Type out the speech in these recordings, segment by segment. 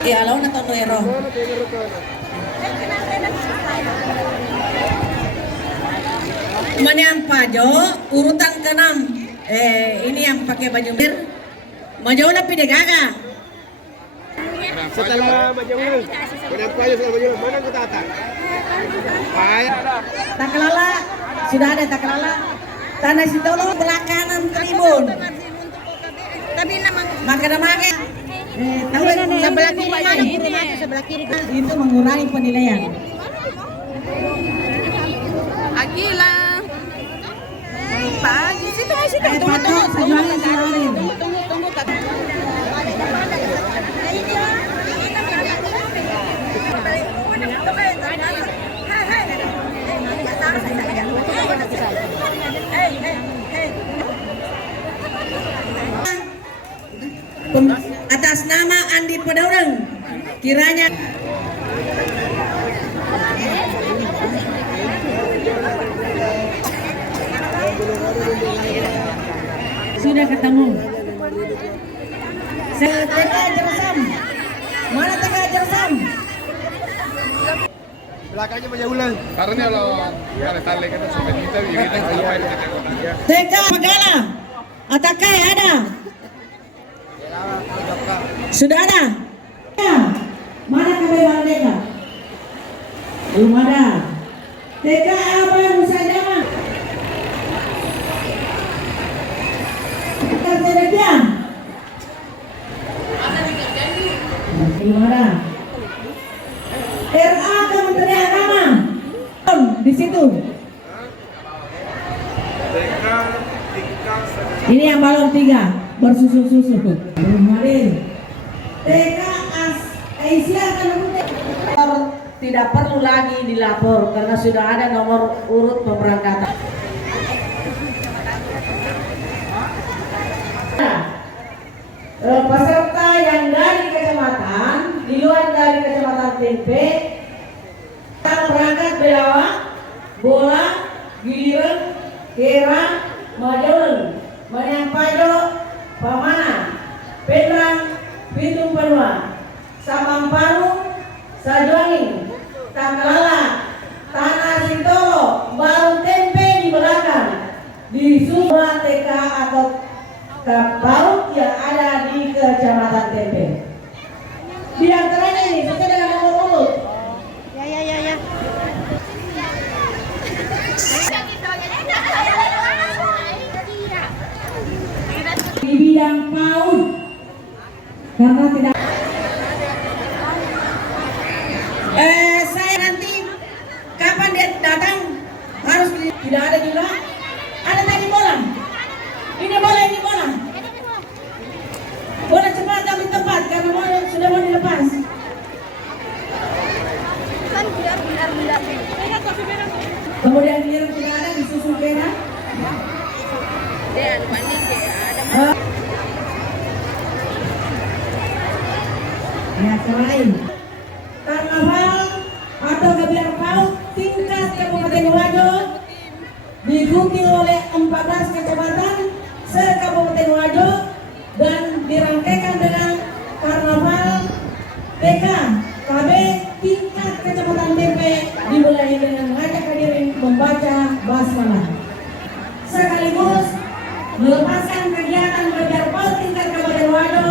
Alaw na to Nuero. Mana yang pajo urutan ke-6. Ini yang pakai baju bir. Maju na pidegaga. Setelah baju bir, mana pajo setelah baju mana kita atas? Takalala sudah ada takalala. Tanah Sitolo belakangan tribun. Tapi nama Makan. sebelah kiri sebelah kiri. Itu mengurangi penilaian. Agila. Pagi situ. Tunggu. Atas nama Andi Pedaurang, kiranya sudah ketemu. TK Jersam. Mana TK Jersam? Belakangnya banyak ulang. Karena kalau tarik kita sampai kita TK Pagala. Atakai ada. Sudah ada? Ya. Mana kebebaran TK? Belum ada. TK apa yang bisa jangan? Kita tidak diam. Belum ada. RA Kementerian Agama. Di situ. Ini yang balon 3 bersusun-susun. Belum hadir. TK Aisyah tidak perlu lagi dilapor karena sudah ada nomor urut pemberangkatan. Peserta yang dari kecamatan, di luar dari kecamatan Tempe, berangkat Belawang, Bola, Giliran, Kera, Majaun, Manyampajo, Pamana, Penang, Pitung Panua, Samamparu, Sajuangin, Takalala, Tanah Sitolo, baru Tempe di belakang, di semua TK atau PAUD yang ada di kecamatan Tempe. Di antaranya ini sesuai dengan nomor urut. Ya. Di bidang PAUD karena tidak saya nanti kapan dia datang harus tidak ada juga ada tadi bola ini bola cepat ambil tempat karena bola sudah mau dilepas kemudian biar tidak ada disusul kena ya selain karnaval atau gebiar PAUD tingkat Kabupaten Wajo diikuti oleh 14 kecamatan se-Kabupaten Wajo dan dirangkaikan dengan karnaval TK KB tingkat kecamatan Tempe dimulai dengan mengajak hadirin membaca basmalah sekaligus melepaskan kegiatan gebiar PAUD tingkat Kabupaten Wajo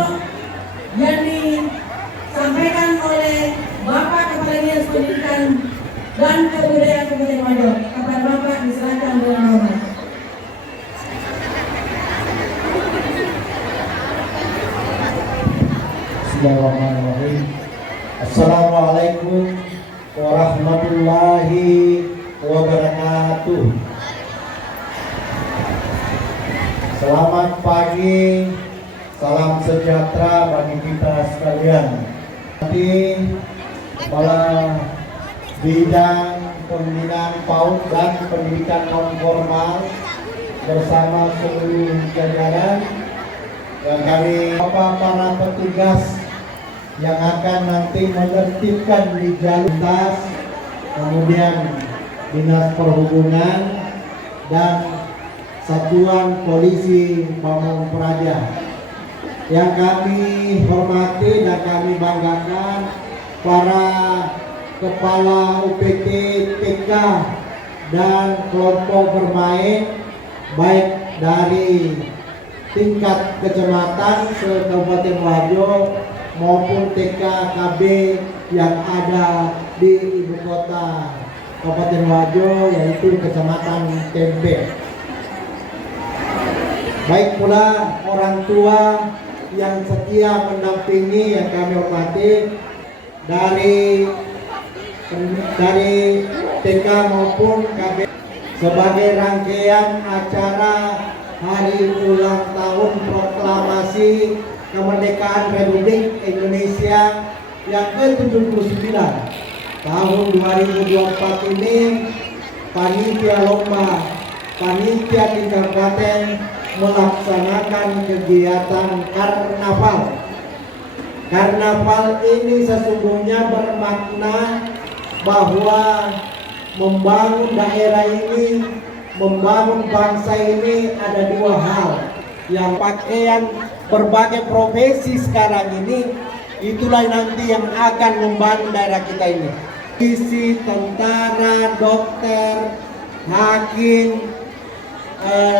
yang disampaikan oleh Bapak Kepala Dinas Pendidikan dan Kebudayaan Kabupaten Wajo. Kepada Bapak diserahkan dengan hormat. Bismillahirrahmanirrahim. Assalamualaikum warahmatullahi wabarakatuh. Selamat pagi, salam sejahtera bagi kita sekalian. Nanti kepala bidang pembinaan PAUD dan pendidikan non formal bersama seluruh jajaran dan kami para petugas yang akan nanti menertibkan di jalur lintas, kemudian Dinas Perhubungan dan Satuan Polisi Pamung Praja. yang kami hormati dan kami banggakan para kepala UPT TK dan kelompok bermain baik dari tingkat kecamatan se-Kabupaten Wajo maupun TK KB yang ada di ibu kota Kabupaten Wajo, yaitu Kecamatan Tempe. Baik pula orang tua yang setia mendampingi yang kami hormati dari TK maupun KB sebagai rangkaian acara hari ulang tahun proklamasi kemerdekaan Republik Indonesia yang ke-79 tahun 2024 ini, panitia lomba, panitia tingkat kabupaten melaksanakan kegiatan karnaval. Karnaval ini sesungguhnya bermakna bahwa membangun daerah ini, membangun bangsa ini ada dua hal. Yang pakaian berbagai profesi sekarang ini, itulah nanti yang akan membangun daerah kita ini. Polisi, tentara, dokter, hakim,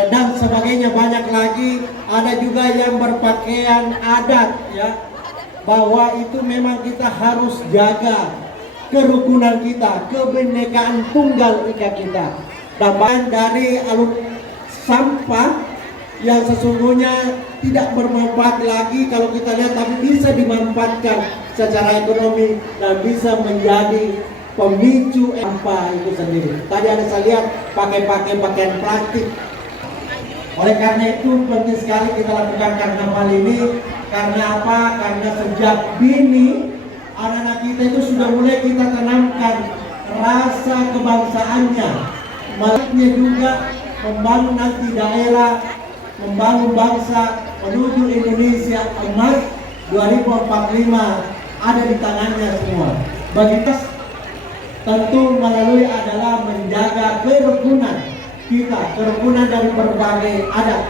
dan sebagainya, banyak lagi. Ada juga yang berpakaian adat, ya, bahwa itu memang kita harus jaga kerukunan kita, kebinekaan tunggal ika kita. Dan dari alur sampah yang sesungguhnya tidak bermanfaat lagi kalau kita lihat, tapi bisa dimanfaatkan secara ekonomi dan bisa menjadi pemicu sampah itu sendiri. Tadi ada saya lihat pakai pakaian plastik. Oleh karena itu penting sekali kita lakukan karnaval ini. Karena apa? Karena sejak dini anak-anak kita itu sudah mulai kita tanamkan rasa kebangsaannya. Maksudnya juga membangun nanti daerah, membangun bangsa menuju Indonesia emas 2045 ada di tangannya semua. Bagi kita tentu melalui adalah menjaga kerukunan kita, kerukunan dari berbagai adat.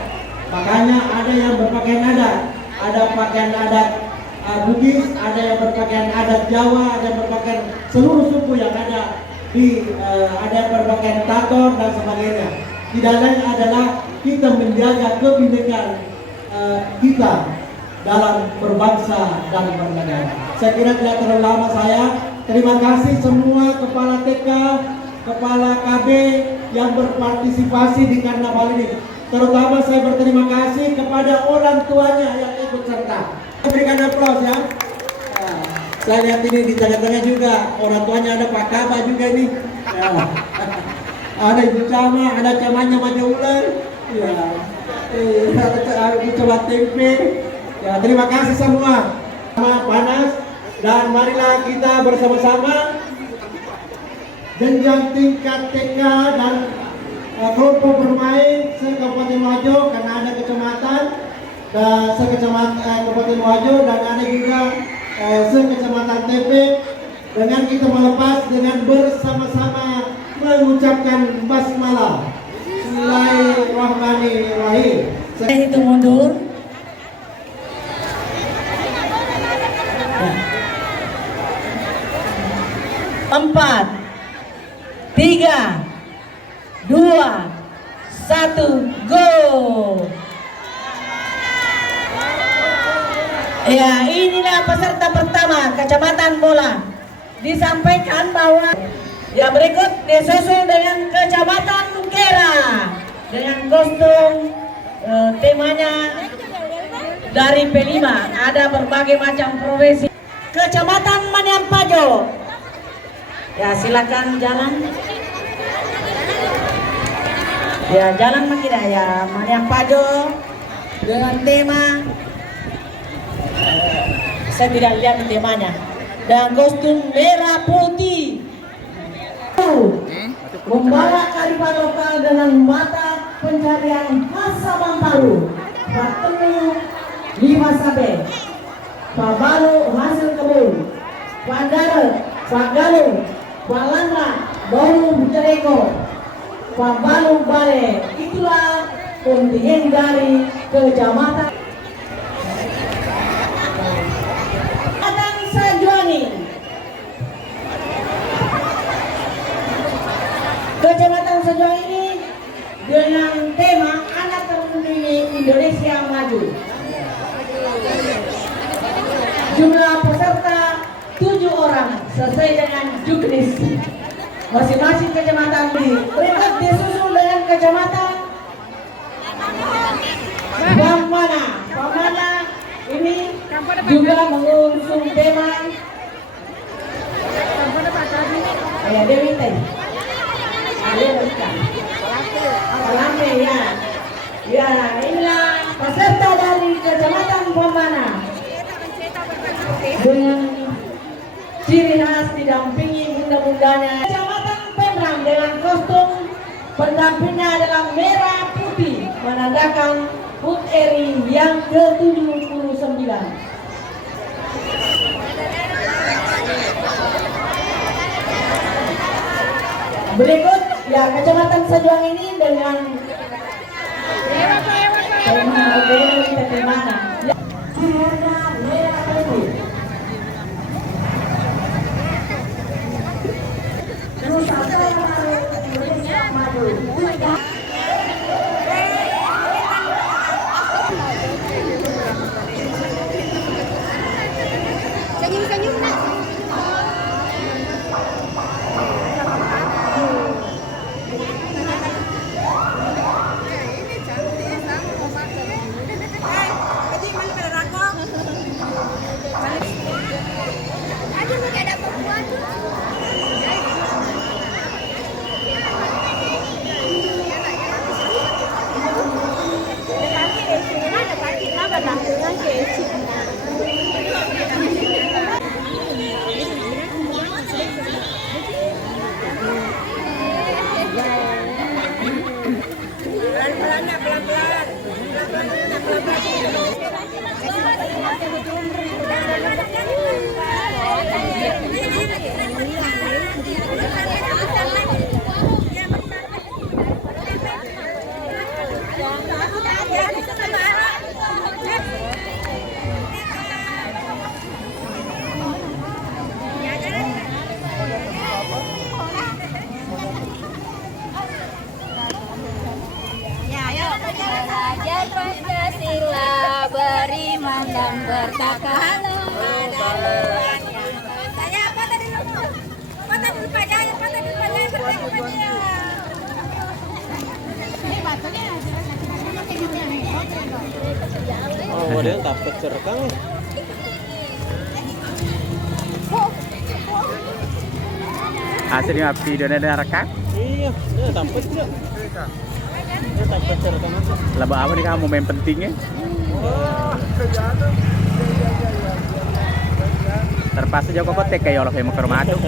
Makanya ada yang berpakaian adat, ada pakaian adat Bugis, ada yang berpakaian adat Jawa, ada yang berpakaian seluruh suku yang ada di ada yang berpakaian Tator dan sebagainya. Tidak lain adalah kita menjaga kebinekaan kita dalam berbangsa dan bernegara. Saya kira tidak terlalu lama saya. Terima kasih semua kepala TK, kepala KB yang berpartisipasi di karnaval ini. Terutama saya berterima kasih kepada orang tuanya yang ikut serta. Berikan aplaus ya. Nah, saya lihat ini di tengah-tengah juga orang tuanya, ada Pak Kaba juga ini. Ya. Ada Ibu Cama, ada Camanya Maju Ulang. Ya. Ada Ibu Coba Tempe. Ya, terima kasih semua. Sama panas dan marilah kita bersama-sama jenjang tingkat TK dan kelompok bermain se-Kabupaten Wajo, karena ada kecamatan dan se-kecamatan Kabupaten Wajo dan ada juga se-kecamatan TP, dengan kita melepas dengan bersama-sama mengucapkan basmalah. Bismillahirrahmanirrahim. Saya hitung mundur. Ya. 4, 3, 2, 1, go. Ya, inilah peserta pertama Kecamatan Bola. Disampaikan bahwa ya berikut disusul dengan Kecamatan Nukera dengan kostum temanya dari P5, ada berbagai macam profesi. Kecamatan Maniampajo. Ya, silakan jalan. Ya, jalan makin ya Maniampajo dengan tema saya tidak lihat temanya, dan kostum merah putih. Membawa kearifan lokal dengan mata pencarian masa Mamparu, Patenu, Lima Sabe, Pabalo hasil kebun, Pandara, Pagalu, Palanda, Baru Bujareko, Pabalo Bale. Itulah kontingen dari Kecamatan. sesuai dengan juknis masing-masing kecamatan di berikut disusul dengan kecamatan Pamana. Pamana ini juga mengusung tema ayah Dewi teh Palampe ya. Ya, inilah peserta dari kecamatan Pamana dengan ciri khas didampingi bunda-bundanya. Kecamatan Penram dengan kostum pendampingnya adalah merah putih menandakan HUT RI yang ke-79. Berikut ya kecamatan Sajuang ini dengan tema bagaimana ya, cirinya merah putih. Nusantara Indonesia maju. Senyum-senyum nak. Pancasila beriman dan bertakwa. Saya apa tadi lu? Apa tadi lupa jaya? Apa tadi lupa jaya? Bertakwa dia. Ini batunya. Oh, ada yang dapat cerekang. Hasilnya video ada rekam? Iya, dapat juga. Dapat cerekang. Laba apa nih kamu main pentingnya? Terpaksa jauh kok tek kayak orang yang ke rumah tuh.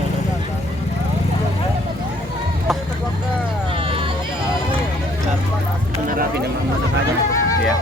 Benar rapi nama masak aja. Iya.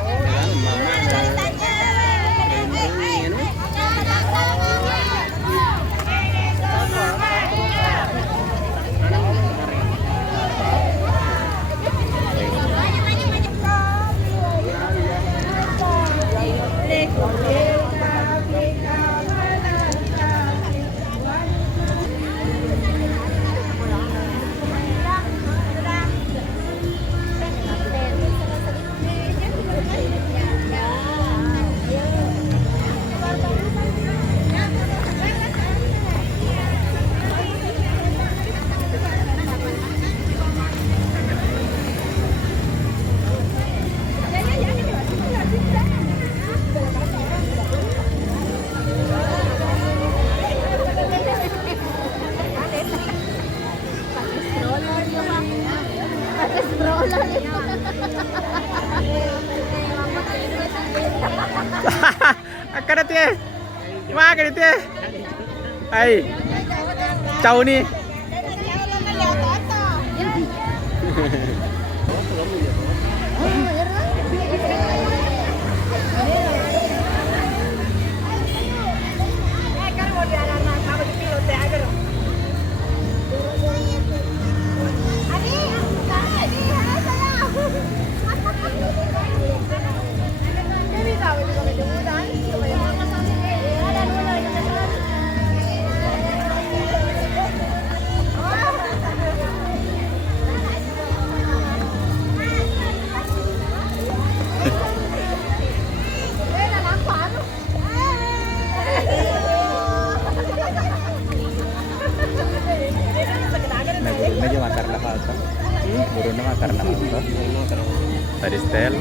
Akan nanti makan nanti. Hai, jauh nih. Tadi setel.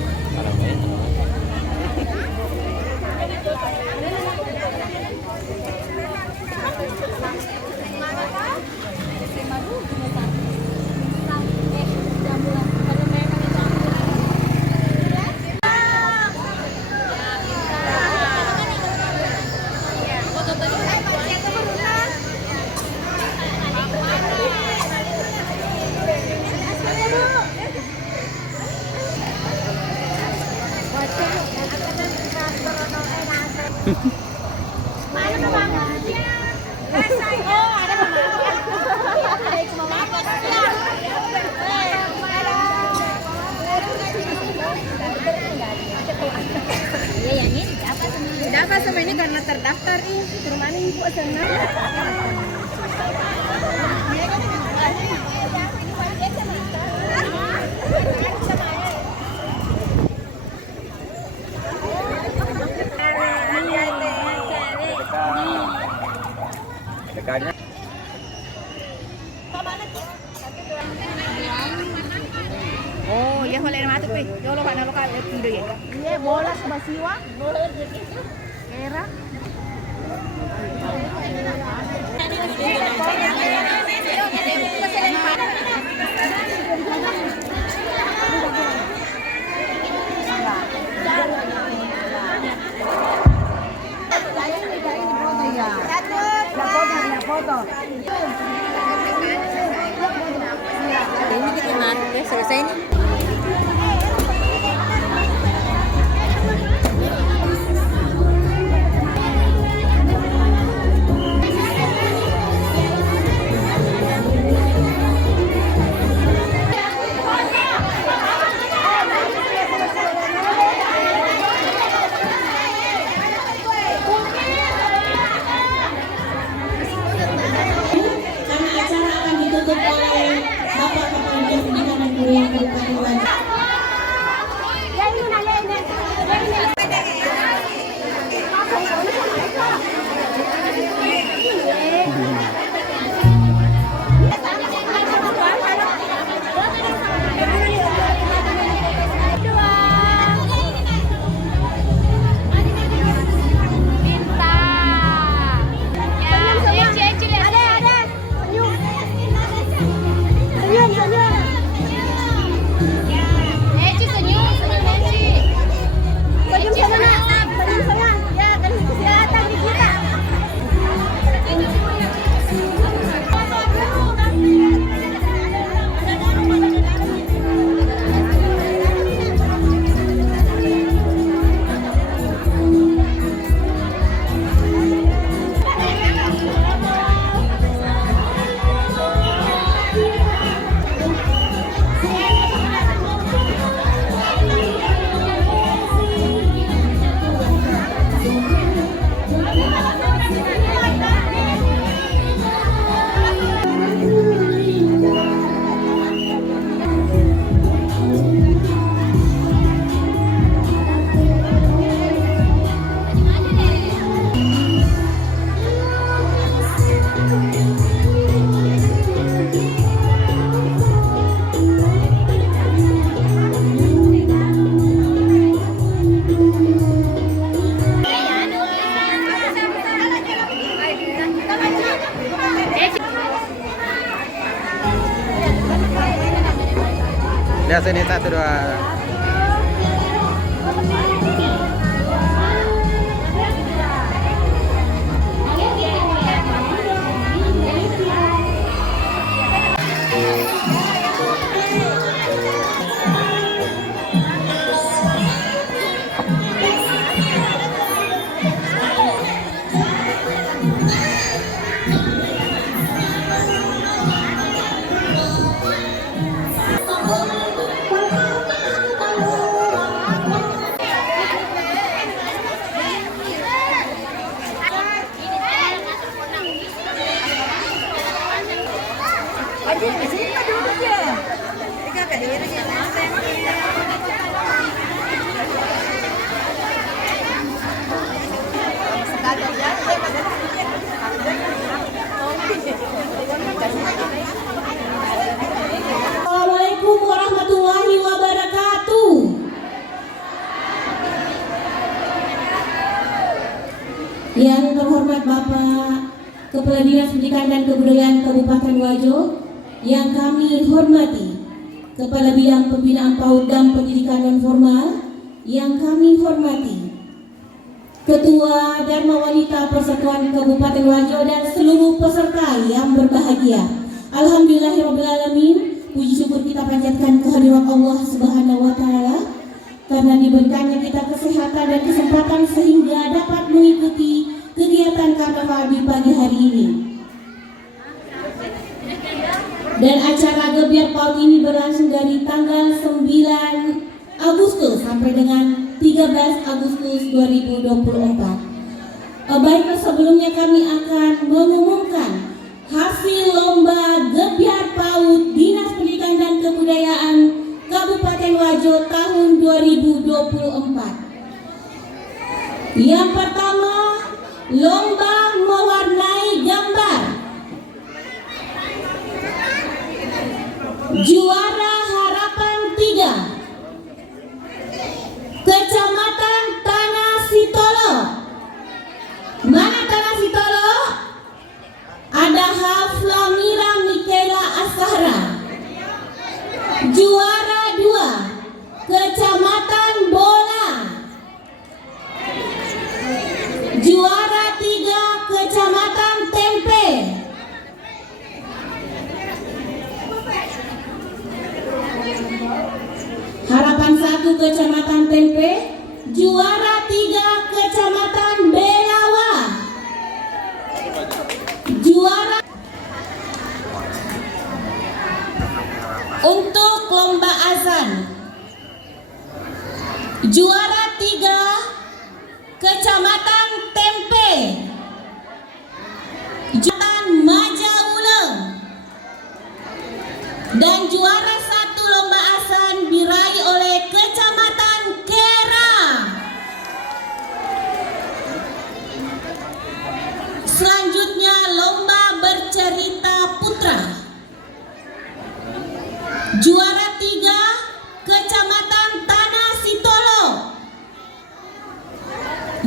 Dapat sama ini karena terdaftar nih. Rumah ini kok senang. Dekatnya. Oh, ya boleh masuk nih. Jolo kan lokal itu ya. Iya, bola basiwa. Era. Ini kita nanti selesai nih. Karena acara akan ditutup oleh Bapak Kepala Pendidikan dan Kebudayaan Kabupaten Banjar. Lihat sini 1, 2. Assalamualaikum warahmatullahi wabarakatuh. Bapak Kepala Dinas Pendidikan dan Kebudayaan Kabupaten Wajo yang kami hormati, Kepala Bidang Pembinaan PAUD dan Pendidikan non formal yang kami hormati, Ketua Dharma Wanita Persatuan Kabupaten Wajo dan seluruh peserta yang berbahagia. Alhamdulillahirrabbilalamin, puji syukur kita panjatkan kehadirat Allah Subhanahu wa Ta'ala karena diberikannya kita kesehatan dan kesempatan sehingga dapat mengikuti kegiatan karnaval di pagi hari ini. Dan acara Gebyar PAUD ini berlangsung dari tanggal 9 Agustus sampai dengan 13 Agustus 2024. Baiklah, sebelumnya kami akan mengumumkan hasil lomba Gebyar PAUD Dinas Pendidikan dan Kebudayaan Kabupaten Wajo tahun 2024. Yang pertama, lomba mewarnai gambar. Juara Harapan 3, Kecamatan Tanah Sitolo. Mana Tanah Sitolo? Ada Haflamira Mikaela Ashara. Juara 2, Kecamatan Bola. Juara 3, Kecamatan Tempe. Harapan 1, Kecamatan Tempe. Juara 3, Kecamatan Belawa. Juara untuk lomba azan. Juara 3, Kecamatan Tempe. Kecamatan Majauleng. Dan juara 1 lomba azan diraih oleh Kecamatan Kera. Selanjutnya lomba bercerita putra. Juara 3, Kecamatan Tanah Sitolo.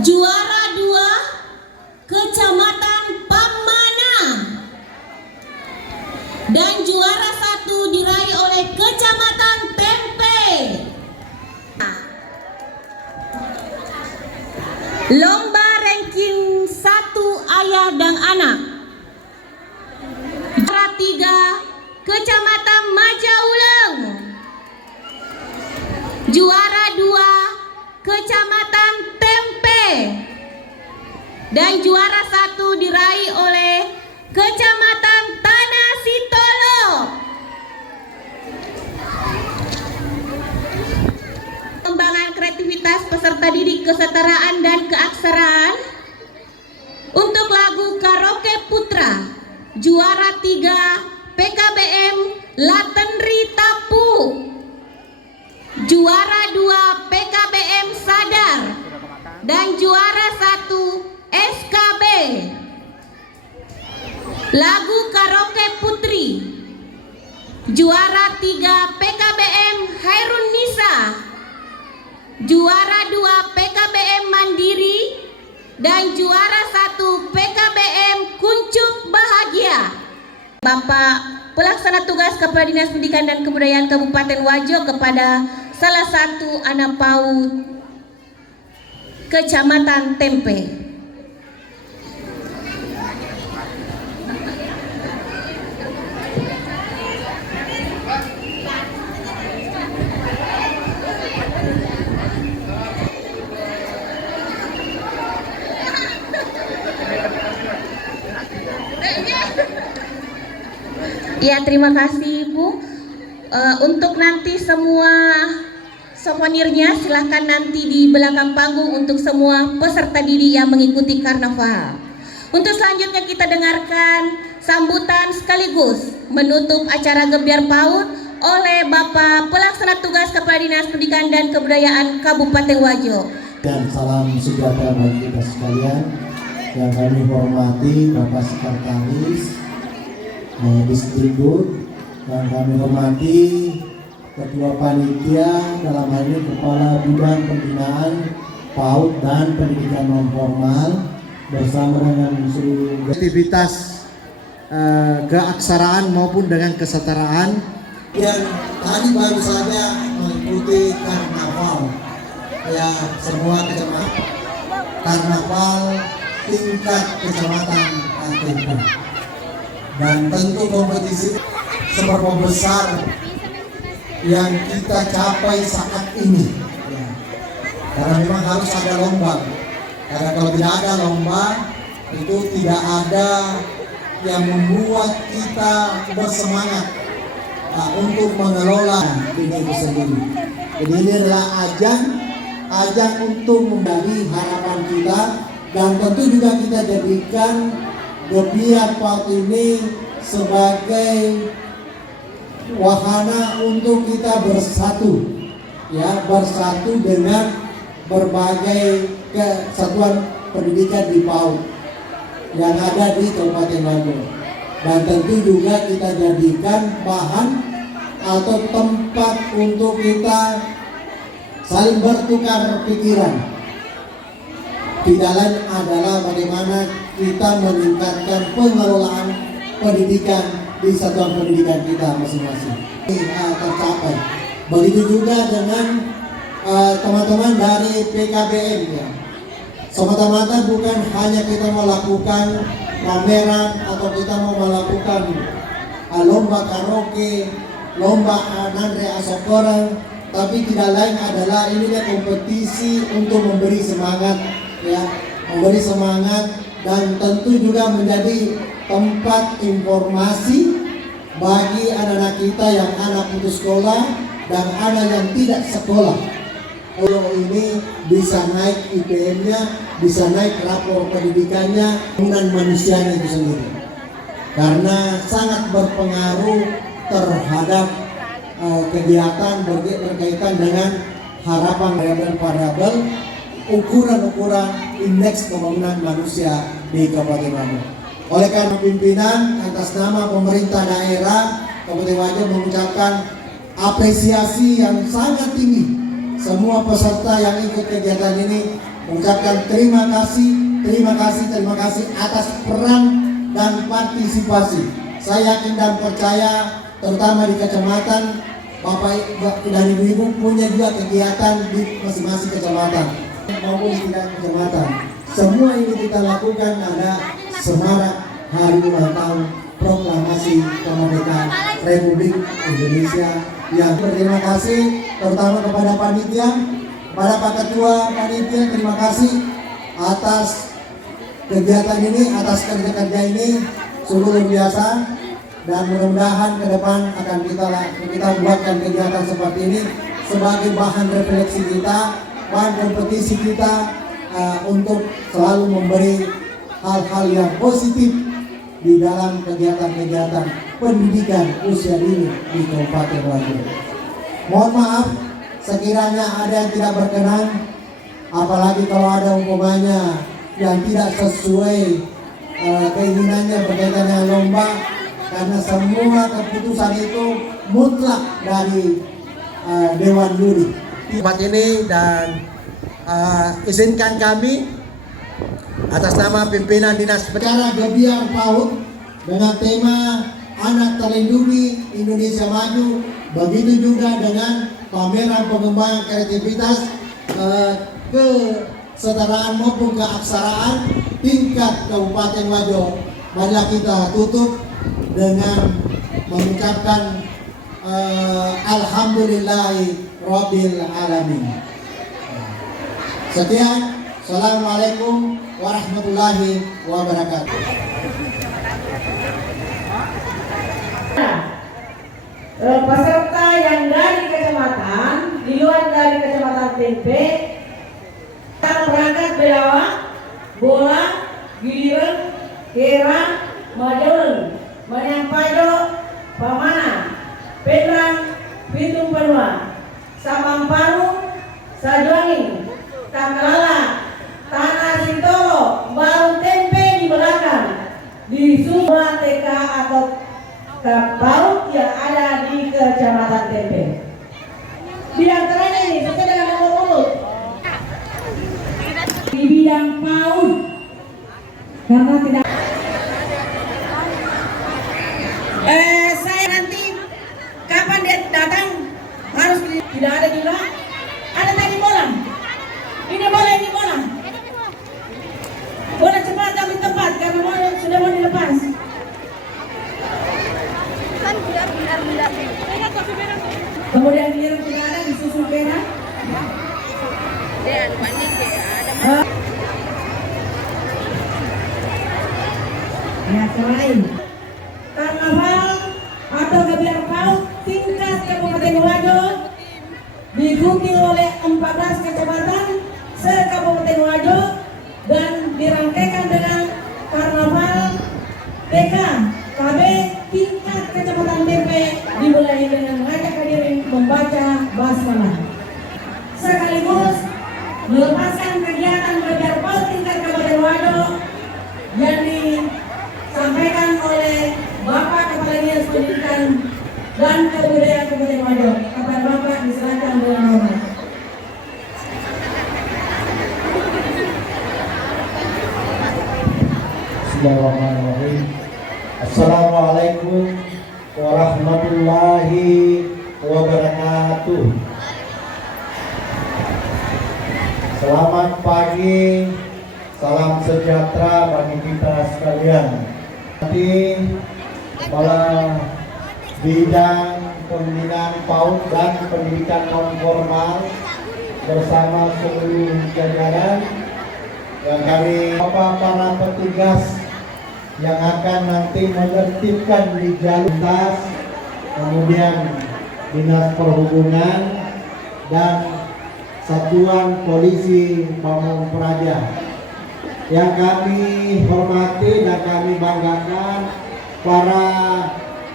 Juara 2, Kecamatan Pamana. Dan juara 1 diraih oleh Kecamatan Tempe. Lomba ranking 1 ayah dan anak. Juara 3, Kecamatan Majauleng. Juara 2, Kecamatan Tempe. Dan juara 1 diraih oleh Kecamatan Tanah Sitolo. Pengembangan kreativitas peserta didik kesetaraan dan keaksaraan untuk lagu Karaoke Putra. Juara 3, PKBM Latenri Tapu. Juara 2, PKBM Sadar. Dan juara 1, SKB. Lagu Karaoke Putri. Juara 3, PKBM Hairun Nisa. Juara 2, PKBM Mandiri. Dan juara 1, PKBM Kuncup Bahagia. Bapak Pelaksana Tugas Kepala Dinas Pendidikan dan Kebudayaan Kabupaten Wajo kepada salah satu anak PAUD Kecamatan Tempe. Ya, terima kasih Ibu. Untuk nanti semua souvenirnya silahkan nanti di belakang panggung untuk semua peserta didik yang mengikuti karnaval. Untuk selanjutnya kita dengarkan sambutan sekaligus menutup acara Gebyar PAUD oleh Bapak Pelaksana Tugas Kepala Dinas Pendidikan dan Kebudayaan Kabupaten Wajo. Dan salam sejahtera bagi kita sekalian. Yang kami hormati Bapak Sekretaris Distrik, yang kami hormati Ketua Panitia, dalam hal ini Kepala Bidang Pembinaan PAUD dan Pendidikan Non Formal, bersama dengan seluruh aktivitas keaksaraan maupun dengan kesetaraan yang tadi baru saja mengikuti karnaval ya semua kecamatan karnaval tingkat kecamatan KTP dan tentu kompetisi seberapa besar yang kita capai saat ini ya. Karena memang harus ada lomba karena kalau tidak ada lomba itu tidak ada yang membuat kita bersemangat untuk mengelola ini itu sendiri. Jadi ini adalah ajang untuk membagi harapan kita dan tentu juga kita jadikan Gebiar PAUD ini sebagai wahana untuk kita bersatu ya, bersatu dengan berbagai kesatuan pendidikan di PAUD yang ada di Kabupaten Wajo. Dan tentu juga kita jadikan bahan atau tempat untuk kita saling bertukar pikiran. Tidak lain adalah bagaimana kita meningkatkan pengelolaan pendidikan di satuan pendidikan kita masing-masing. Tercapai. Begitu juga dengan teman-teman dari PKBM ya. Semata-mata bukan hanya kita melakukan pameran atau kita mau melakukan lomba karaoke, lomba nandre asokoran, tapi tidak lain adalah ini kompetisi untuk memberi semangat ya, memberi semangat dan tentu juga menjadi tempat informasi bagi anak-anak kita yang anak putus sekolah dan anak yang tidak sekolah. Kalau ini bisa naik IPM-nya, bisa naik rapor pendidikannya, pembangunan manusianya itu sendiri. Karena sangat berpengaruh terhadap kegiatan berkaitan dengan harapan variabel ukuran-ukuran indeks pembangunan manusia di Kabupaten Wajo. Oleh karena pimpinan atas nama pemerintah daerah Kabupaten Wajo mengucapkan apresiasi yang sangat tinggi semua peserta yang ikut kegiatan ini, mengucapkan terima kasih atas peran dan partisipasi. Saya yakin dan percaya terutama di kecamatan Bapak dan Ibu-ibu punya juga kegiatan di masing-masing kecamatan maupun tidak kecamatan. Semua ini kita lakukan ada semarak hari ulang tahun proklamasi kemerdekaan Republik Indonesia. Yang berterima kasih terutama kepada panitia, kepada Pak Ketua panitia, terima kasih atas kegiatan ini, atas kerja-kerja ini sungguh luar biasa dan mudah-mudahan ke depan akan kita buatkan kegiatan seperti ini sebagai bahan refleksi kita, bahan kompetisi kita untuk selalu memberi hal-hal yang positif di dalam kegiatan-kegiatan pendidikan usia dini di Kabupaten Wajo. Mohon maaf sekiranya ada yang tidak berkenan, apalagi kalau ada umpamanya yang tidak sesuai keinginannya berkaitan dengan lomba, karena semua keputusan itu mutlak dari Dewan Juri tempat ini. Dan izinkan kami atas nama pimpinan dinas pendidikan Gebiar PAUD dengan tema Anak Terlindungi Indonesia Maju, begitu juga dengan pameran pengembangan kreativitas kesetaraan maupun keaksaraan tingkat Kabupaten Wajo. Marilah kita tutup dengan mengucapkan Alhamdulillahi Rabbil Alamin. Sekian, Assalamualaikum warahmatullahi wabarakatuh. Peserta yang dari kecamatan, di luar dari kecamatan Tempe, perangkat belawa, bola, giliran, kera, majon, menyampajo, pamana, penrang, pintu penua, Sapamparu, Sajuangin, Takalala, Tanah Sintolo, Baru Tempe di belakang, di semua TK atau PAUD yang ada di Kecamatan Tempe. Di antaranya ini sesuai dengan nomor urut di bidang PAUD karena tidak. Saya nanti kapan dia datang harus tidak ada di luar. Ada tadi bola. Ini bola. Bola cepat ambil tempat karena bola sudah mau dilepas. Kan benar-benar. Kemudian biru tidak ada disusul merah. Ya, selain karnaval atau gebiar paut tingkat Kabupaten Wajo diikuti oleh 14 kecamatan se-Kabupaten Wajo dan dirangkaikan dengan karnaval TK KB tingkat kecamatan BP dimulai dengan mengajak hadirin membaca basmalah sekaligus melepaskan kegiatan gebiar paut tingkat Kabupaten Wajo yang disampaikan oleh Bapak Kepala Dinas Pendidikan dan Kebudayaan Kabupaten Wajo. Kepada Bapak diserahkan dengan hormat. Bismillahirrahmanirrahim. Assalamualaikum warahmatullahi wabarakatuh. Selamat pagi, salam sejahtera bagi kita sekalian. Nanti kepala bidang pembinaan PAUD dan pendidikan non formal bersama seluruh jajaran yang kami para petugas yang akan nanti menertibkan di jalur lintas, kemudian Dinas Perhubungan dan Satuan Polisi Pamung Praja. Yang kami hormati dan kami banggakan para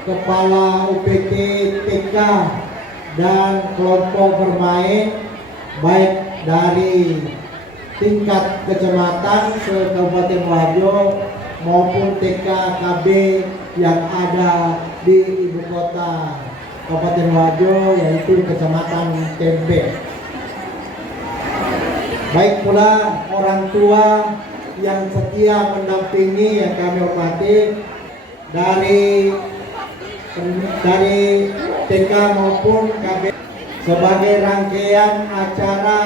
kepala UPT TK dan kelompok bermain baik dari tingkat kecamatan se-Kabupaten Wajo maupun TK KB yang ada di ibu kota Kabupaten Wajo yaitu Kecamatan Tempe. Baik pula orang tua yang setia mendampingi yang kami hormati dari TK maupun KB sebagai rangkaian acara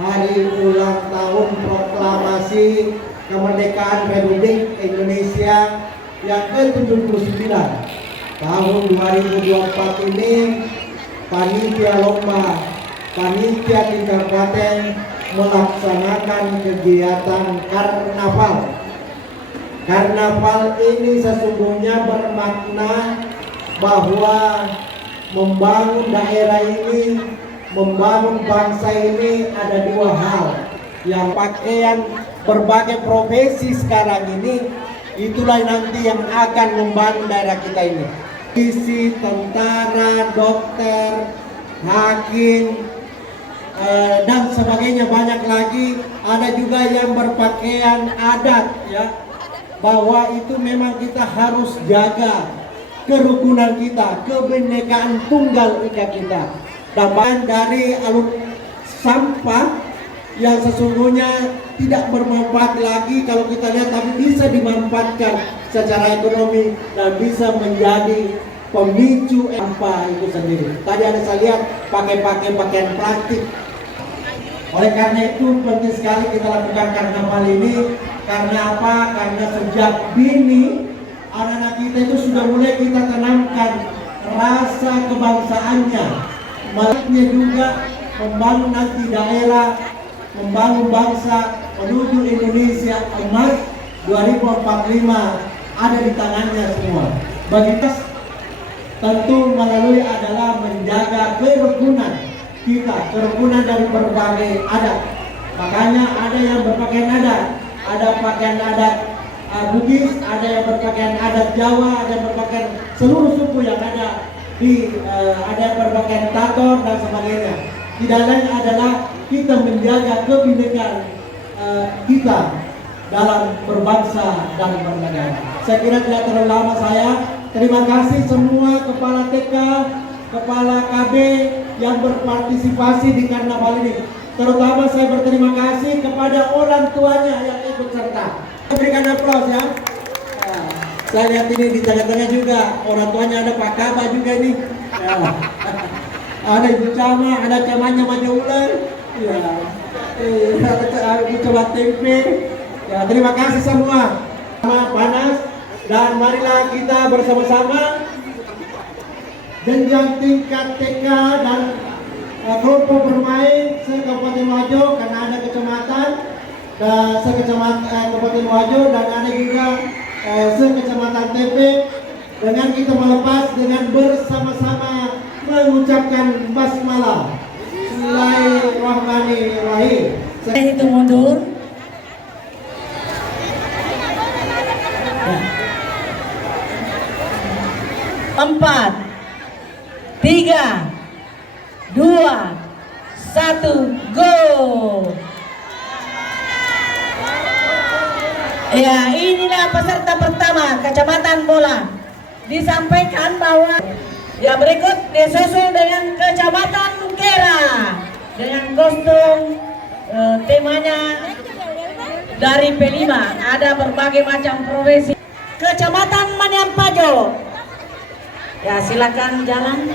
Hari Ulang Tahun Proklamasi Kemerdekaan Republik Indonesia yang ke-79 tahun 2024 ini, panitia lomba panitia tingkat kabupaten melaksanakan kegiatan karnaval. Karnaval ini sesungguhnya bermakna bahwa membangun daerah ini, membangun bangsa ini ada dua hal. Yang pakaian berbagai profesi sekarang ini, itulah nanti yang akan membangun daerah kita ini. Polisi, tentara, dokter, hakim, dan sebagainya banyak lagi. Ada juga yang berpakaian adat, ya, bahwa itu memang kita harus jaga kerukunan kita, kebinekaan tunggal ika kita. Dan dari alur sampah yang sesungguhnya tidak bermanfaat lagi kalau kita lihat, tapi bisa dimanfaatkan secara ekonomi dan bisa menjadi pemicu sampah itu sendiri. Tadi ada saya lihat pakai pakaian plastik. Oleh karena itu penting sekali kita lakukan karnaval ini. Karena apa? Karena sejak dini anak-anak kita itu sudah mulai kita tanamkan rasa kebangsaannya. Maksudnya juga membangun nanti daerah, membangun bangsa menuju Indonesia emas 2045 ada di tangannya semua. Bagi kita tentu melalui adalah menjaga kerukunan kita, kerukunan dari berbagai adat. Makanya ada yang berpakaian adat, ada pakaian adat Bugis, ada yang berpakaian adat Jawa, ada yang berpakaian seluruh suku yang ada di ada yang berpakaian Tator dan sebagainya. Tidak lain adalah kita menjaga kebinekaan kita dalam berbangsa dan bernegara. Saya kira tidak terlalu lama saya. Terima kasih semua kepala TK, kepala KB yang berpartisipasi di karnaval ini. terutama saya berterima kasih kepada orang tuanya yang ikut serta. Berikan aplaus ya. Nah, saya lihat ini di tengah-tengah juga orang tuanya ada Pak Kaba juga ini. Ya. Ada Ibu Cama, ada Camanya Maju Ular. Ya. Ada Ibu Coba Tempe. Ya, terima kasih semua. Sama panas dan marilah kita bersama-sama jenjang tingkat TK dan kelompok bermain se-Kabupaten Wajo karena ada kecamatan dan Kabupaten Wajo dan ada juga se-Kecamatan Tepe dengan kita melepas dengan bersama-sama mengucapkan basmalah. Bismillahirrahmanirrahim. Saya hitung mundur. Ya. 4, 3, 2, 1, go. Ya, inilah peserta pertama Kecamatan Bola. Disampaikan bahwa ya berikut disusul dengan Kecamatan Nukera dengan kostum temanya dari P5, ada berbagai macam profesi. Kecamatan Maniampajo. Ya, silakan jalan.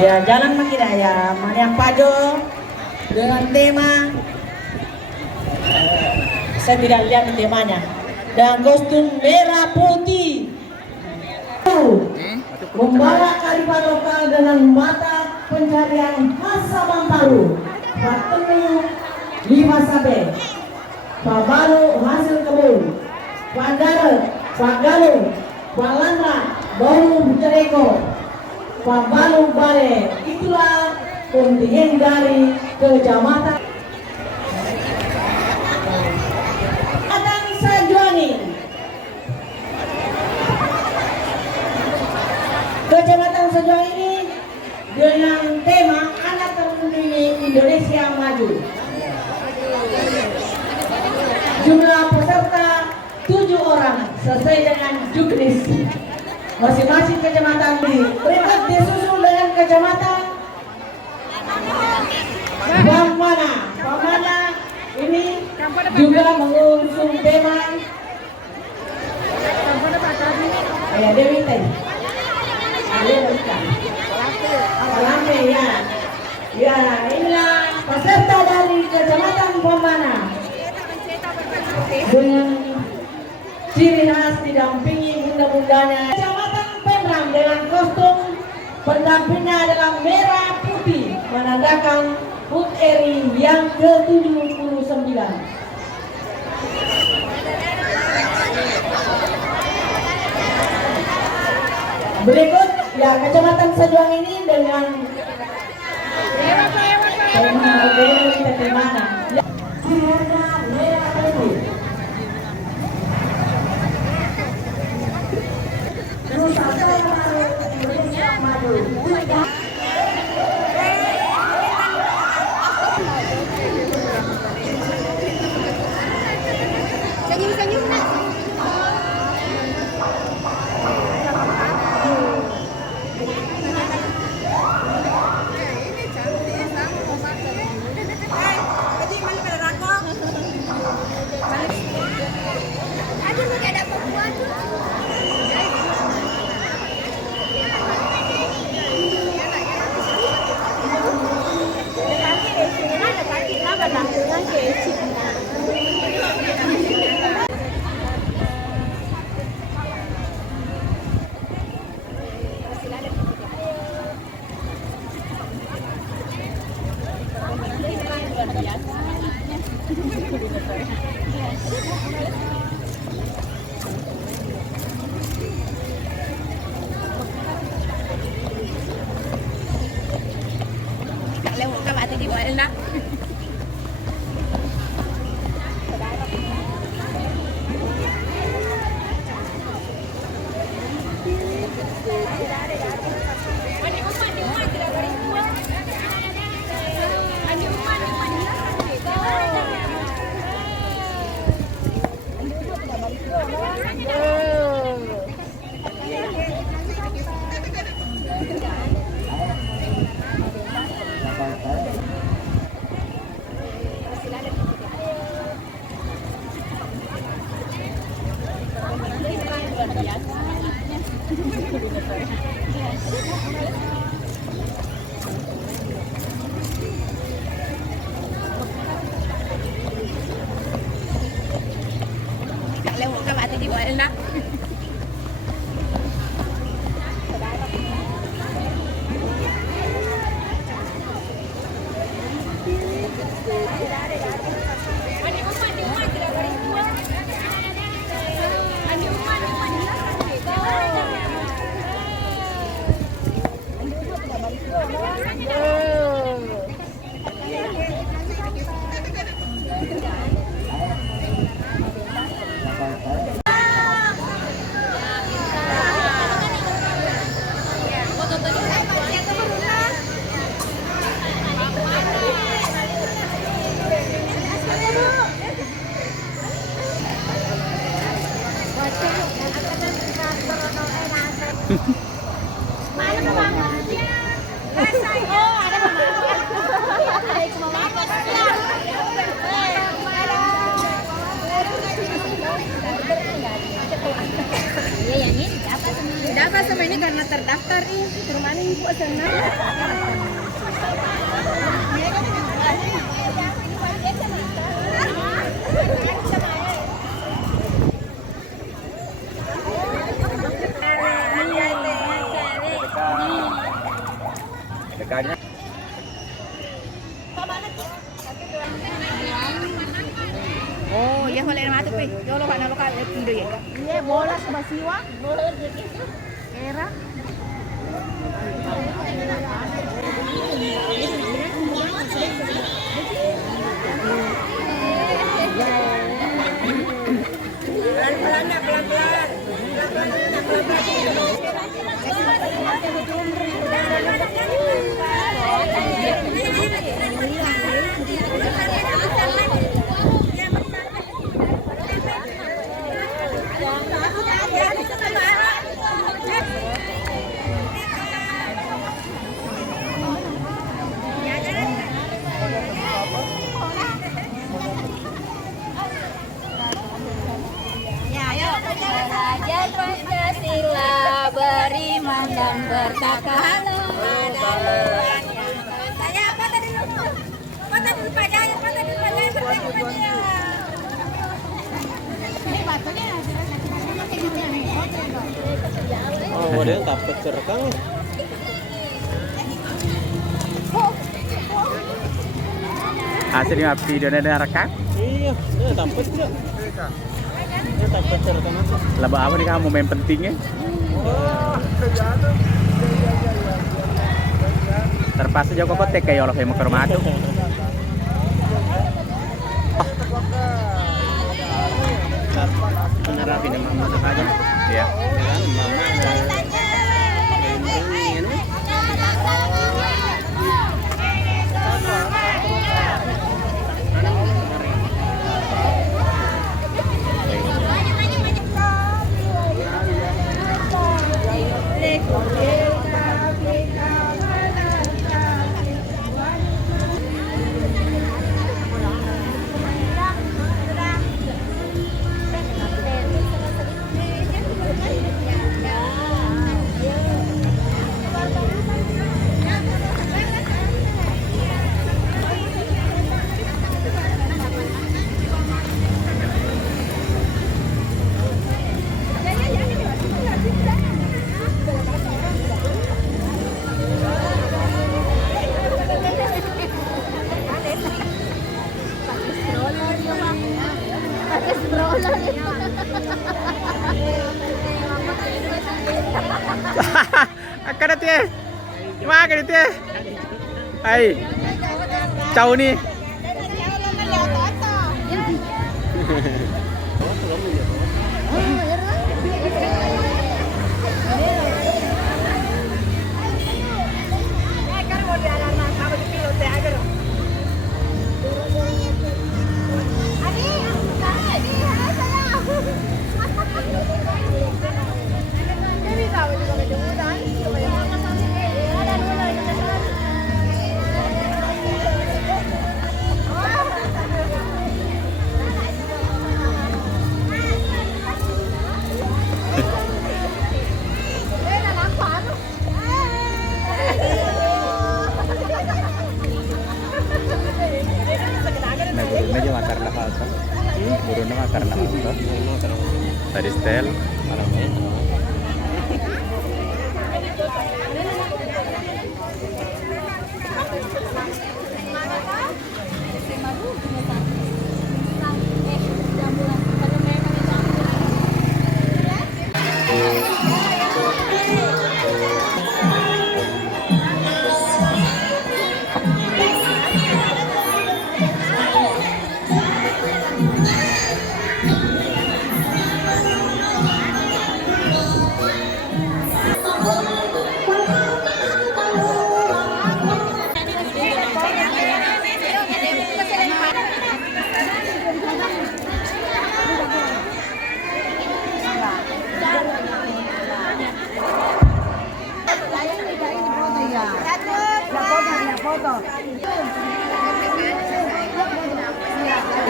Ya, jalan makina ya Maniampajo dengan tema saya tidak lihat temanya dan kostum merah putih. Membawa kearifan lokal dengan mata pencarian khas Sabangparu, Patenu, Lima Sabe, Pabalu hasil kebun, Pandaret, Pagalu, Palandra, Baru Jereko, Pabalu Bale. Itulah kontingen dari Kecamatan Sajuani. Kecamatan Sajuani ini dengan tema anak termuda Indonesia maju. Jumlah peserta 7 orang sesuai dengan juknis masing-masing kecamatan ini. Berikut disusul dengan Kecamatan Pamana. Pamana ini juga mengusung tema ya Dewi Teh. Lampe ya. Ya, inilah peserta dari Kecamatan Pamana dengan ciri khas didampingi bunda-bundanya. Kecamatan Penram dengan kostum pendampingnya adalah merah putih menandakan HUT RI yang ke-79. Berikut ya Kecamatan Sajuang ini dengan tema kita mana? Warna merah putih. Nusantara Indonesia maju. Senyum-senyum nak. Aduh, nggak ada perempuan. Lewat ka ba di mo na? Lewat các bạn thì đi gọi nè. Mana mamanya? Oh, ada mamanya. Iya ya nih, dapat sama ini karena terdaftar nih. Ke rumah ini kok senang. Dekatnya. Oh, ya wala na mato pe. Yo lo kana lokal tindo ya. Iya, bolas basiwa. Era. Pancasila beriman dan bertakwa. Saya apa tadi lupa? Apa tadi lupa jangan bertakwa. Ini batunya Oh, dia takut cerekang. Hasil ni video na rekam. Iya, dia takut juga. Dia takut cerekang aja. Laba apa nih kamu main pentingnya? Terpaksa jauh kok tek kayak orang yang mau ke rumah tuh. Nerapin mama aja. Iya. Akar dia, makan dia. Hai, jauh nih. Hotel.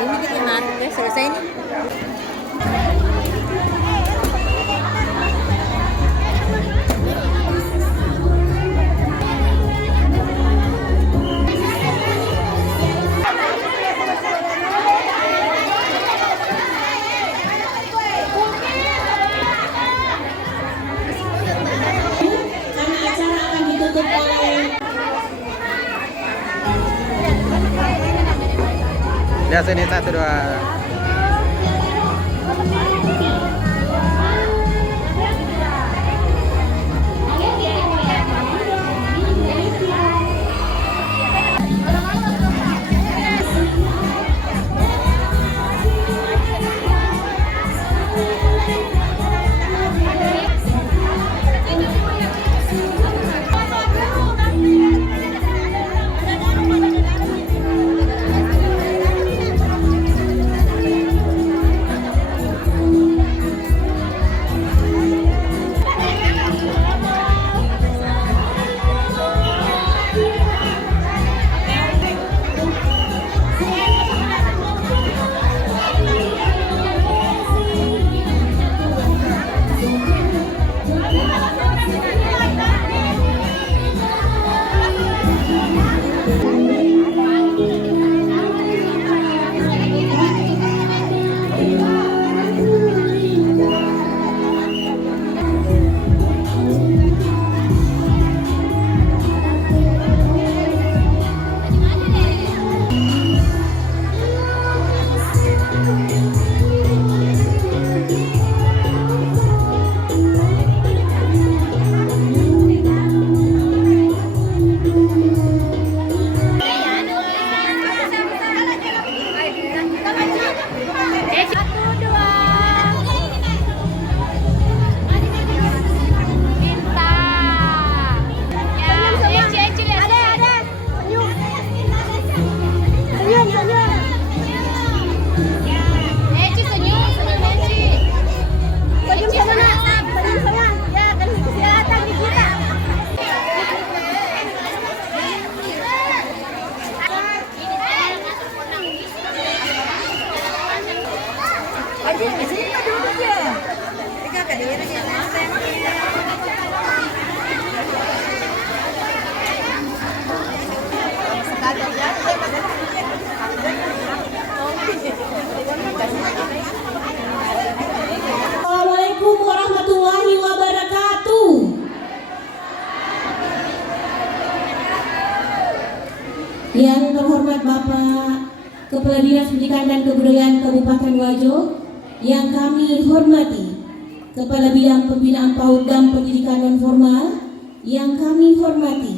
Ini kita natin guys, selesai nih. Karena acara akan ditutup oleh Lihat sini 1 2. Assalamualaikum warahmatullahi wabarakatuh. Yang terhormat Bapak Kepala Dinas Pendidikan dan Kebudayaan Kabupaten Wajo, yang kami hormati Kepala Bidang Pembinaan PAUD dan Pendidikan Non-Formal, yang kami hormati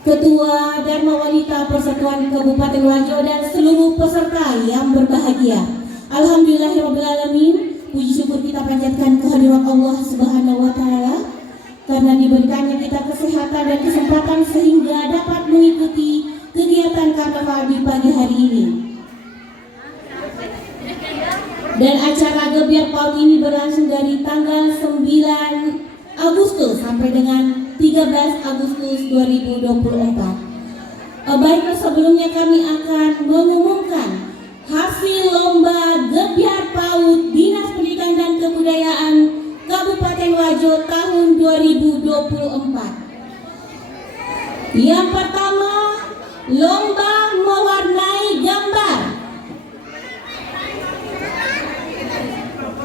Ketua Dharma Wanita Persatuan Kabupaten Wajo dan seluruh peserta yang berbahagia. Alhamdulillahirrabbilalamin, puji syukur kita panjatkan kehadirat Allah Subhanahu wa Ta'ala karena diberikannya kita kesehatan dan kesempatan sehingga dapat mengikuti kegiatan karnaval di pagi hari ini. Dan acara Gebiar PAUD ini berlangsung dari tanggal 9 Agustus sampai dengan 13 Agustus 2024. Baiklah, sebelumnya kami akan mengumumkan hasil lomba Gebiar PAUD Dinas Pendidikan dan Kebudayaan Kabupaten Wajo tahun 2024. Yang pertama, lomba mewarnai gambar.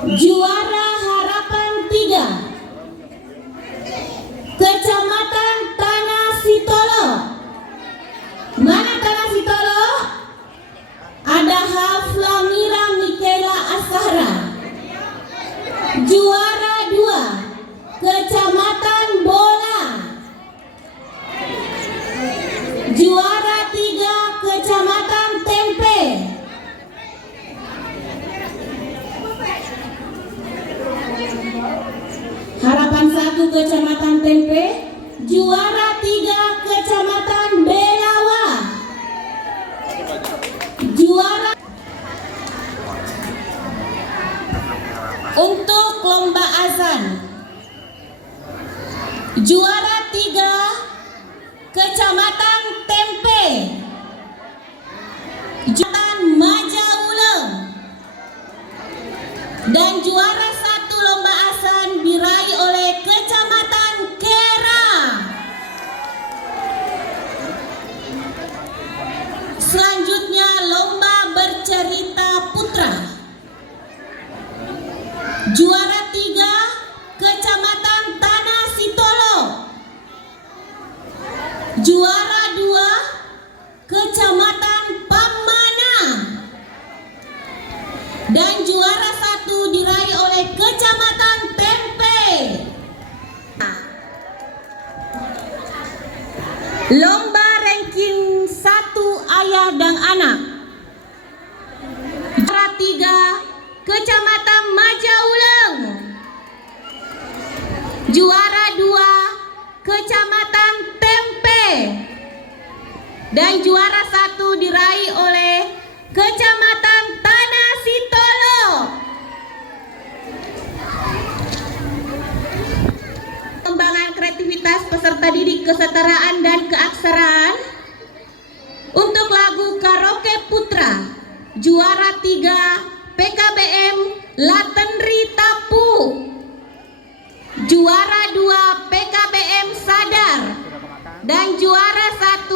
Juara Juara 2 Kecamatan Bola. Juara 3 Kecamatan Tempe. Harapan 1 Kecamatan Tempe. Juara 3 Kecamatan Belawa. Juara untuk lomba azan. Juara 3 Kecamatan Tempe. Kecamatan Majauleng. Dan juara 1 lomba azan diraih oleh Kecamatan Kera. Selanjutnya lomba bercerita putra. Juara 3 Kecamatan Tanah Sitolo. Juara 2 Kecamatan Pamana. Dan juara 1 diraih oleh Kecamatan Tempe. Lomba ranking 1 ayah dan anak. Juara 3 Kecamatan Majauleng. Juara 2 Kecamatan Tempe. Dan juara 1 diraih oleh Kecamatan Tanah Sitolo. Pengembangan kreativitas peserta didik kesetaraan dan keaksaraan untuk lagu Karaoke Putra. Juara 3 PKBM Latenri Tapu. Juara 2 PKBM Sadar. Dan juara 1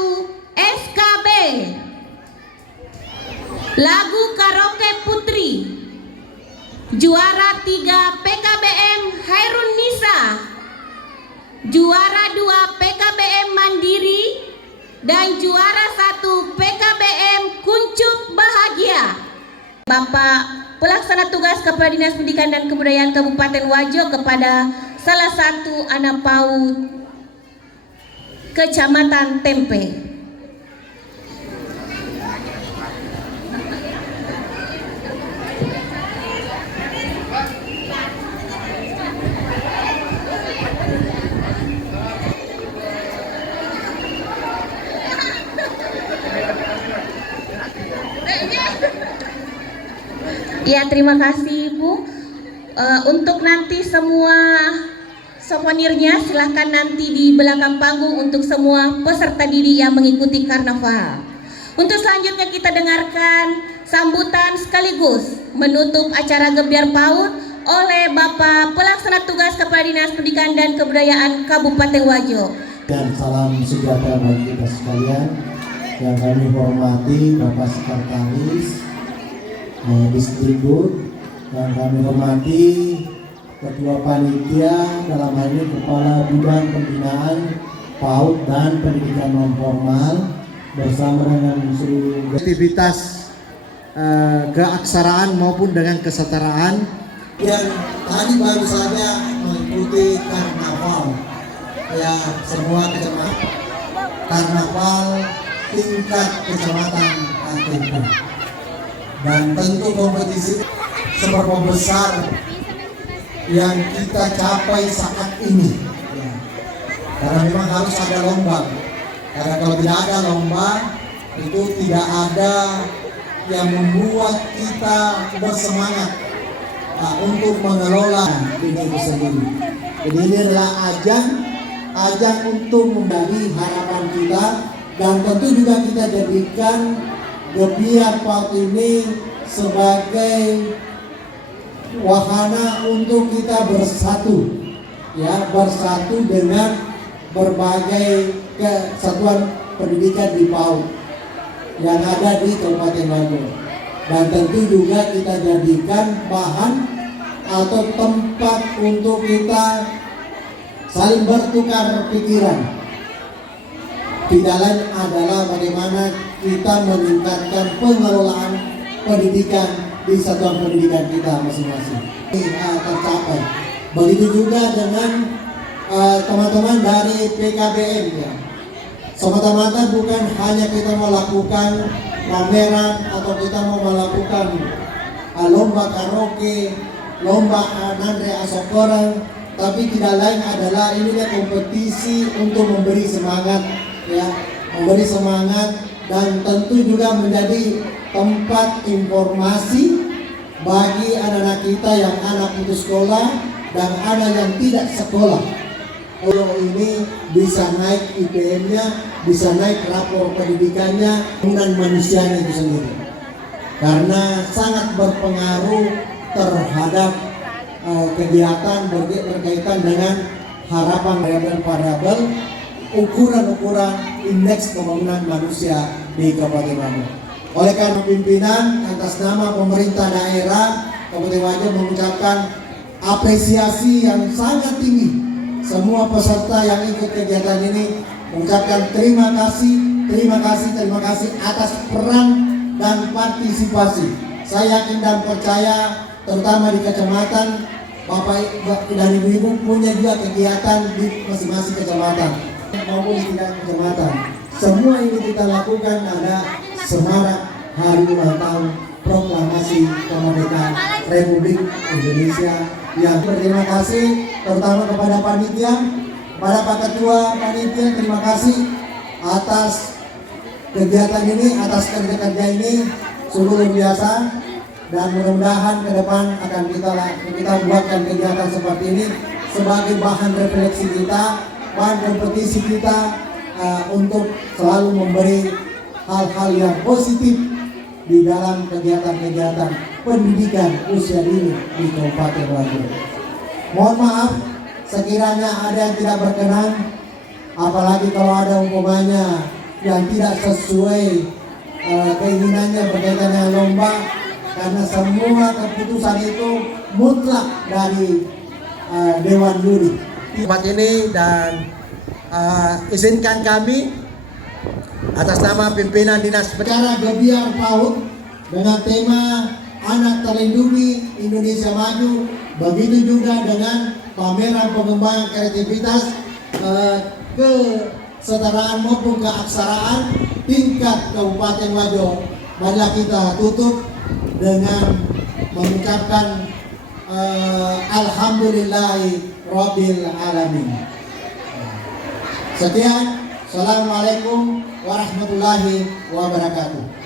SKB. Lagu Karaoke Putri. Juara 3 PKBM Hairun Nisa. Juara 2 PKBM Mandiri. Dan juara 1 PKBM Kuncup Bahagia. Bapak Pelaksana Tugas Kepala Dinas Pendidikan dan Kebudayaan Kabupaten Wajo kepada salah satu anak PAUD Kecamatan Tempe. Ya, terima kasih Ibu. Untuk nanti semua souvenirnya silahkan nanti di belakang panggung untuk semua peserta didik yang mengikuti karnaval. Untuk selanjutnya kita dengarkan sambutan sekaligus menutup acara Gebiar PAUD oleh Bapak Pelaksana Tugas Kepala Dinas Pendidikan dan Kebudayaan Kabupaten Wajo. Dan salam sejahtera bagi kita sekalian. Yang kami hormati Bapak Sekretaris Distribut, yang kami hormati Ketua Panitia, dalam hal ini Kepala Bidang Pembinaan PAUD dan Pendidikan Non Formal bersama dengan seluruh aktivitas keaksaraan maupun dengan kesetaraan yang tadi baru saja mengikuti karnaval ya semua kecamatan, karnaval tingkat kecamatan Tempe. Dan tentu kompetisi seberapa besar yang kita capai saat ini ya. Karena memang harus ada lomba, karena kalau tidak ada lomba itu tidak ada yang membuat kita bersemangat untuk mengelola ini sendiri. Jadi ini adalah ajang untuk membagi harapan kita, dan tentu juga kita jadikan Gebiar PAUD ini sebagai wahana untuk kita bersatu, ya, bersatu dengan berbagai kesatuan pendidikan di PAUD yang ada di Kabupaten Wajo. Dan tentu juga kita jadikan bahan atau tempat untuk kita saling bertukar pikiran. Tidak lain adalah bagaimana kita meningkatkan pengelolaan pendidikan di satuan pendidikan kita masing-masing. Ini tercapai Begitu juga dengan teman-teman dari PKBM ya. Semata-mata bukan hanya kita melakukan pameran atau kita mau melakukan lomba karaoke, lomba nandre asokoran, tapi tidak lain adalah ini kompetisi untuk memberi semangat ya, memberi semangat dan tentu juga menjadi tempat informasi bagi anak-anak kita yang anak putus sekolah dan anak yang tidak sekolah. Kalau ini bisa naik IPM-nya, bisa naik rapor pendidikannya, pembangunan manusianya itu sendiri. Karena sangat berpengaruh terhadap kegiatan berkaitan dengan harapan variabel ukuran-ukuran indeks pembangunan manusia di Kabupaten Wajo. Oleh karena pimpinan atas nama pemerintah daerah Kabupaten Wajo mengucapkan apresiasi yang sangat tinggi semua peserta yang ikut kegiatan ini, mengucapkan terima kasih atas peran dan partisipasi. Saya yakin dan percaya terutama di kecamatan Bapak dan Ibu-ibu punya juga kegiatan di masing-masing kecamatan maupun di tingkat kecamatan. Semua ini kita lakukan ada semarak hari ulang tahun proklamasi kemerdekaan Republik Indonesia. Yang berterima kasih terutama kepada panitia, kepada Pak Ketua panitia, terima kasih atas kegiatan ini, atas kerja-kerja ini sungguh luar biasa. Dan mudah-mudahan ke depan akan kita buatkan kegiatan seperti ini sebagai bahan refleksi kita, bahan kompetisi kita untuk selalu memberi hal-hal yang positif di dalam kegiatan-kegiatan pendidikan usia dini di Kabupaten Wajo. Mohon maaf sekiranya ada yang tidak berkenan, apalagi kalau ada umpamanya yang tidak sesuai keinginannya berkaitan dengan lomba, karena semua keputusan itu mutlak dari Dewan Juri tempat ini. Dan izinkan kami atas nama pimpinan dinas acara Gebiar PAUD dengan tema Anak Terlindungi Indonesia Maju, begitu juga dengan pameran pengembangan kreativitas kesetaraan maupun keaksaraan tingkat Kabupaten Wajo. Marilah kita tutup dengan mengucapkan Alhamdulillahi Rabbil Alamin. Sekian, Assalamualaikum warahmatullahi wabarakatuh.